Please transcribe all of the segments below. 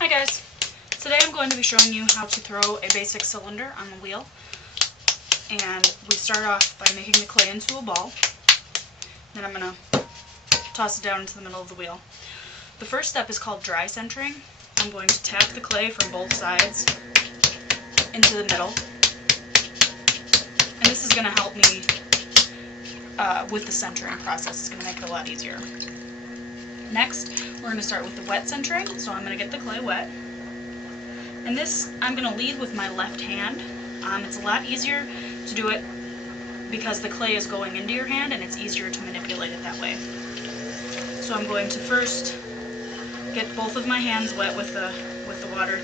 Hi guys, today I'm going to be showing you how to throw a basic cylinder on the wheel. And we start off by making the clay into a ball. Then I'm going to toss it down into the middle of the wheel. The first step is called dry centering. I'm going to tap the clay from both sides into the middle. And this is going to help me with the centering process. It's going to make it a lot easier. Next, we're going to start with the wet centering, so I'm going to get the clay wet. And this, I'm going to lead with my left hand. It's a lot easier to do it because the clay is going into your hand and it's easier to manipulate it that way. So I'm going to first get both of my hands wet with the water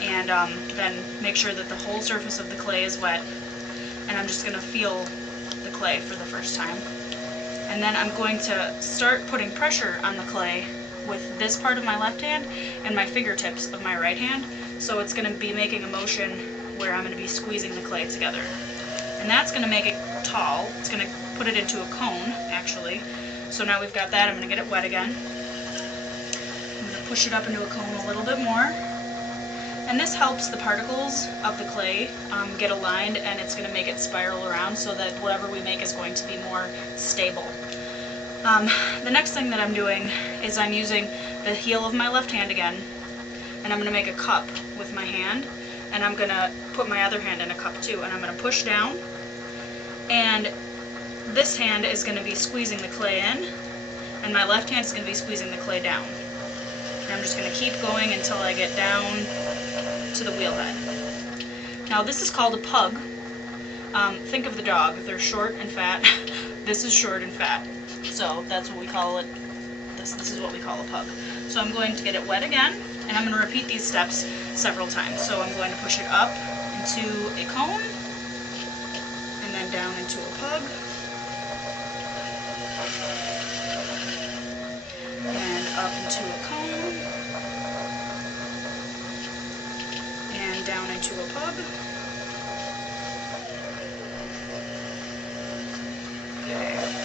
and then make sure that the whole surface of the clay is wet. And I'm just going to feel the clay for the first time. And then I'm going to start putting pressure on the clay with this part of my left hand and my fingertips of my right hand. So it's going to be making a motion where I'm going to be squeezing the clay together. And that's going to make it tall. It's going to put it into a cone, actually. So now we've got that. I'm going to get it wet again. I'm going to push it up into a cone a little bit more. And this helps the particles of the clay get aligned, and it's going to make it spiral around so that whatever we make is going to be more stable. The next thing that I'm doing is I'm using the heel of my left hand again, and I'm going to make a cup with my hand, and I'm going to put my other hand in a cup too, and I'm going to push down, and this hand is going to be squeezing the clay in, and my left hand is going to be squeezing the clay down. And I'm just going to keep going until I get down to the wheel head. Now this is called a pug. Think of the dog. They're short and fat. This is short and fat. So that's what we call it. This is what we call a pug. So I'm going to get it wet again, and I'm going to repeat these steps several times. So I'm going to push it up into a cone, and then down into a pug, and up into a cone, and down into a pug. Okay.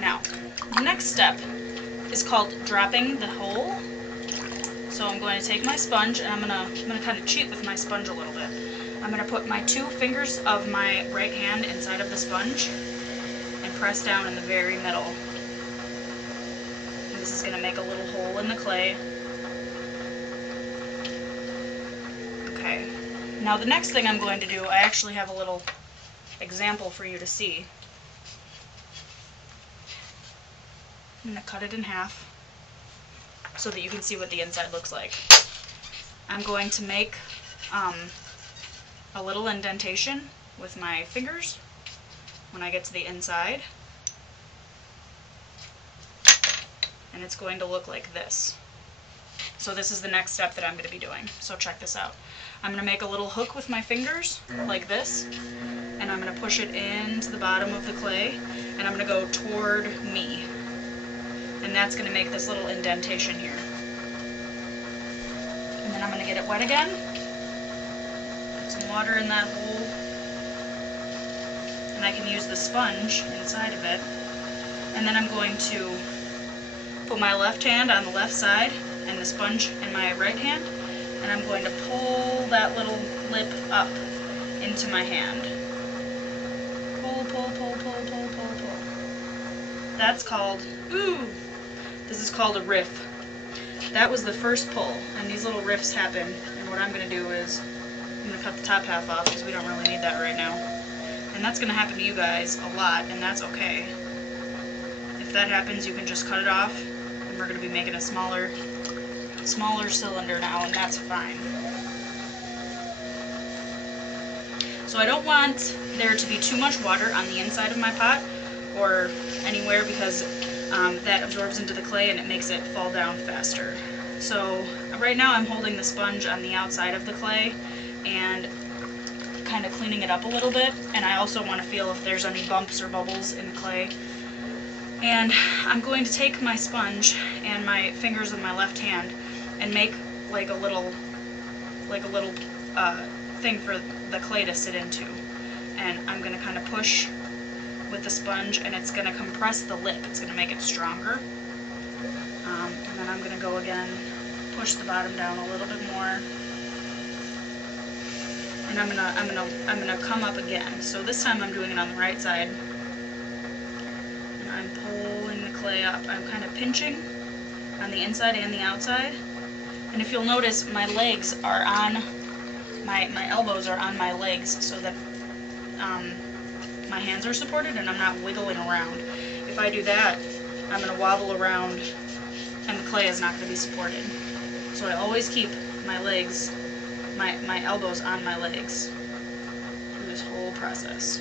Now, the next step is called dropping the hole. So I'm going to take my sponge, and I'm going to kind of cheat with my sponge a little bit. I'm going to put my two fingers of my right hand inside of the sponge and press down in the very middle. And this is going to make a little hole in the clay. Okay. Now the next thing I'm going to do, I actually have a little example for you to see. I'm going to cut it in half so that you can see what the inside looks like. I'm going to make a little indentation with my fingers when I get to the inside, and it's going to look like this. So this is the next step that I'm going to be doing. So check this out. I'm going to make a little hook with my fingers like this, and I'm going to push it into the bottom of the clay, and I'm going to go toward me. And that's going to make this little indentation here. And then I'm going to get it wet again. Put some water in that hole. And I can use the sponge inside of it. And then I'm going to put my left hand on the left side and the sponge in my right hand. And I'm going to pull that little lip up into my hand. Pull, pull, pull, pull, pull, pull, pull. That's called, this is called a riff. That was the first pull, and these little riffs happen, and what I'm going to do is, I'm going to cut the top half off because we don't really need that right now. And that's going to happen to you guys a lot, and that's okay. If that happens, you can just cut it off, and we're going to be making a smaller cylinder now, and that's fine. So I don't want there to be too much water on the inside of my pot, or anywhere, because that absorbs into the clay and it makes it fall down faster. So right now I'm holding the sponge on the outside of the clay and kind of cleaning it up a little bit, and I also want to feel if there's any bumps or bubbles in the clay. And I'm going to take my sponge and my fingers of my left hand and make like a little thing for the clay to sit into. And I'm going to kind of push with the sponge, and it's going to compress the lip. It's going to make it stronger. And then I'm going to go again push the bottom down a little bit more. And I'm gonna come up again. So this time I'm doing it on the right side. And I'm pulling the clay up. I'm kind of pinching on the inside and the outside. And if you'll notice, my legs are on, my elbows are on my legs so that my hands are supported and I'm not wiggling around. If I do that, I'm going to wobble around and the clay is not going to be supported. So I always keep my legs, my elbows on my legs through this whole process.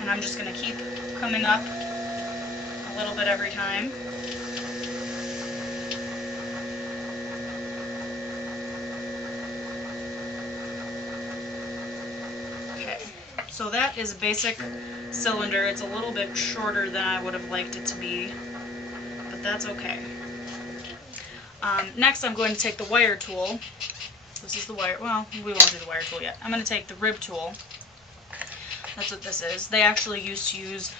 And I'm just going to keep coming up a little bit every time. Okay, so that is a basic cylinder. It's a little bit shorter than I would have liked it to be, but that's okay. Next I'm going to take the wire tool. This is the wire, well, we won't do the wire tool yet. I'm going to take the rib tool. That's what this is. They actually used to use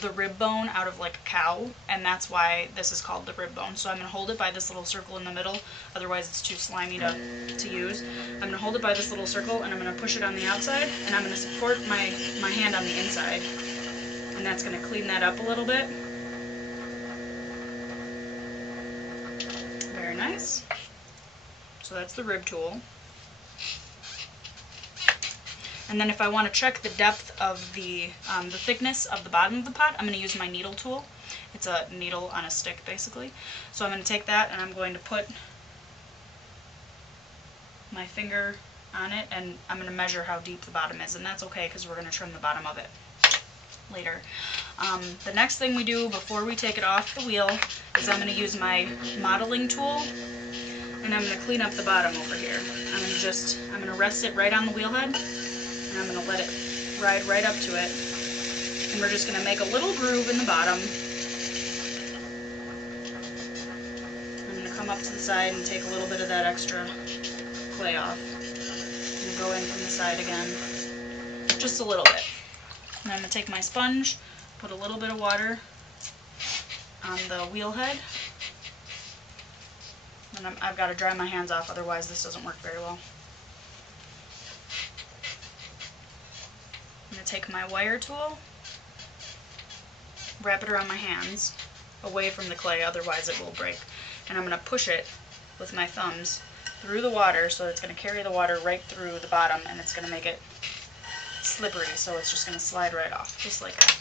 the rib bone out of like a cow, and that's why this is called the rib bone. So I'm going to hold it by this little circle in the middle, otherwise it's too slimy to use. I'm going to hold it by this little circle and I'm going to push it on the outside, and I'm going to support my hand on the inside, and that's going to clean that up a little bit. Very nice. So that's the rib tool. And then if I want to check the depth of the thickness of the bottom of the pot, I'm going to use my needle tool. It's a needle on a stick, basically. So I'm going to take that and I'm going to put my finger on it, and I'm going to measure how deep the bottom is, and that's okay because we're going to trim the bottom of it later. The next thing we do before we take it off the wheel is I'm going to use my modeling tool, and I'm going to clean up the bottom over here. I'm going to rest it right on the wheel head, and I'm going to let it ride right up to it. And we're just going to make a little groove in the bottom. I'm going to come up to the side and take a little bit of that extra clay off. And go in from the side again, just a little bit. And I'm going to take my sponge, put a little bit of water on the wheel head. And I've got to dry my hands off, otherwise this doesn't work very well. I'm going to take my wire tool, wrap it around my hands, away from the clay, otherwise it will break. And I'm going to push it with my thumbs through the water, so it's going to carry the water right through the bottom, and it's going to make it slippery, so it's just going to slide right off, just like that.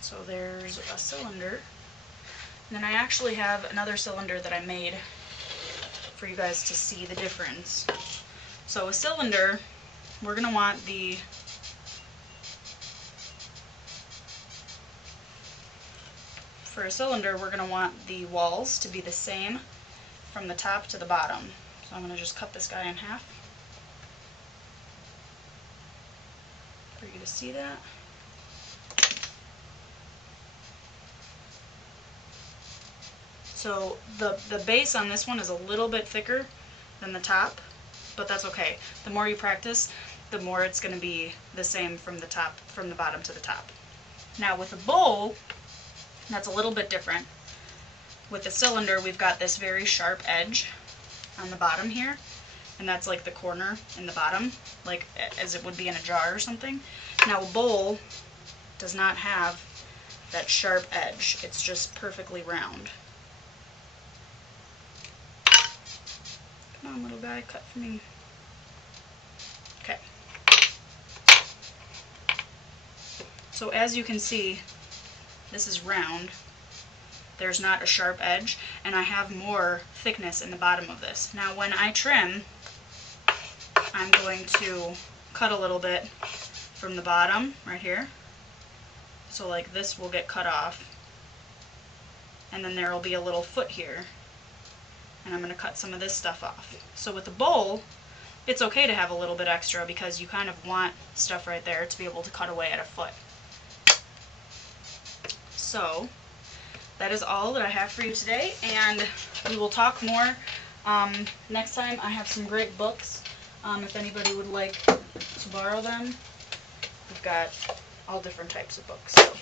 So there's a cylinder. And then I actually have another cylinder that I made for you guys to see the difference. So a cylinder, we're going to want for a cylinder, we're going to want the walls to be the same from the top to the bottom. So I'm going to just cut this guy in half for you to see that. So the base on this one is a little bit thicker than the top, but that's okay. The more you practice, the more it's going to be the same from the bottom to the top. Now with a bowl, that's a little bit different. With the cylinder, we've got this very sharp edge on the bottom here, and that's like the corner in the bottom, like as it would be in a jar or something. Now a bowl does not have that sharp edge. It's just perfectly round. Come on, little guy, cut for me. Okay. So as you can see, this is round. There's not a sharp edge, and I have more thickness in the bottom of this. Now when I trim, I'm going to cut a little bit from the bottom, right here. So like this will get cut off, and then there will be a little foot here. And I'm going to cut some of this stuff off. So with the bowl, it's okay to have a little bit extra because you kind of want stuff right there to be able to cut away at a foot. So that is all that I have for you today, and we will talk more next time. I have some great books if anybody would like to borrow them. We've got all different types of books. So